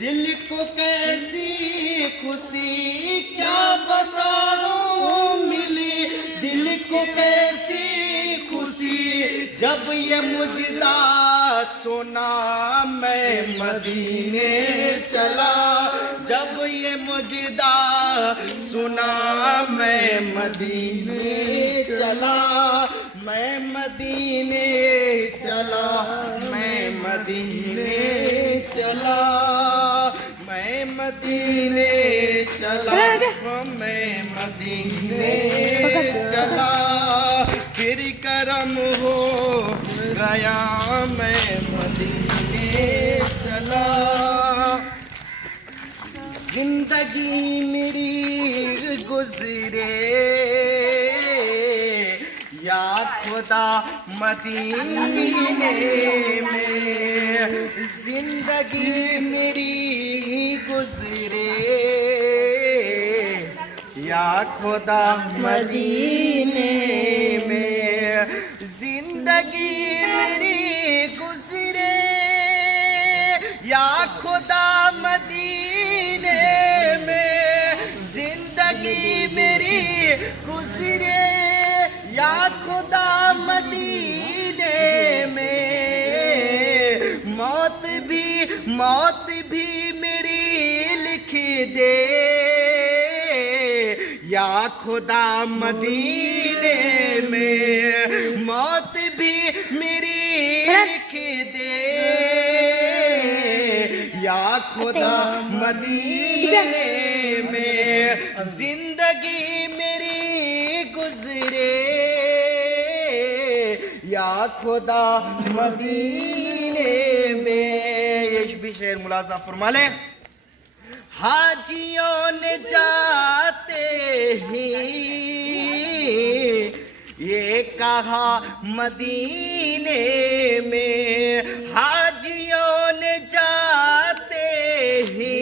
دل کو کیسی خوشی کیا بتاؤں ملی، دل کو کیسی خوشی جب یہ مجدہ سنا میں مدینے چلا، جب یہ مجدہ سنا میں مدینے چلا، میں مدینے چلا، میں مدینے چلا، میں مدینے چلا، میں مدینے چلا، پھر کرم ہو گیا میں مدینے چلا۔ زندگی میری گزرے یا خدا مدینے میں، زندگی میری گزرے یا خدا مدینے میں، زندگی میری گزرے یا خدا مدینے میں، زندگی میری گزرے یا خدا مدینے میں، موت بھی میری لکھ دے یا خدا مدینے میں، موت بھی میری لکھ دے یا خدا مدینے میں، زندگی میری گزرے یا خدا مدینے میں۔ یہ بھی شعر ملاحظہ فرما لیں۔ حاجیوں نے جاتے ہی یہ کہا مدینے میں، حاجیوں نے جاتے ہی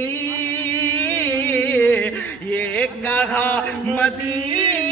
یہ کہا مدینے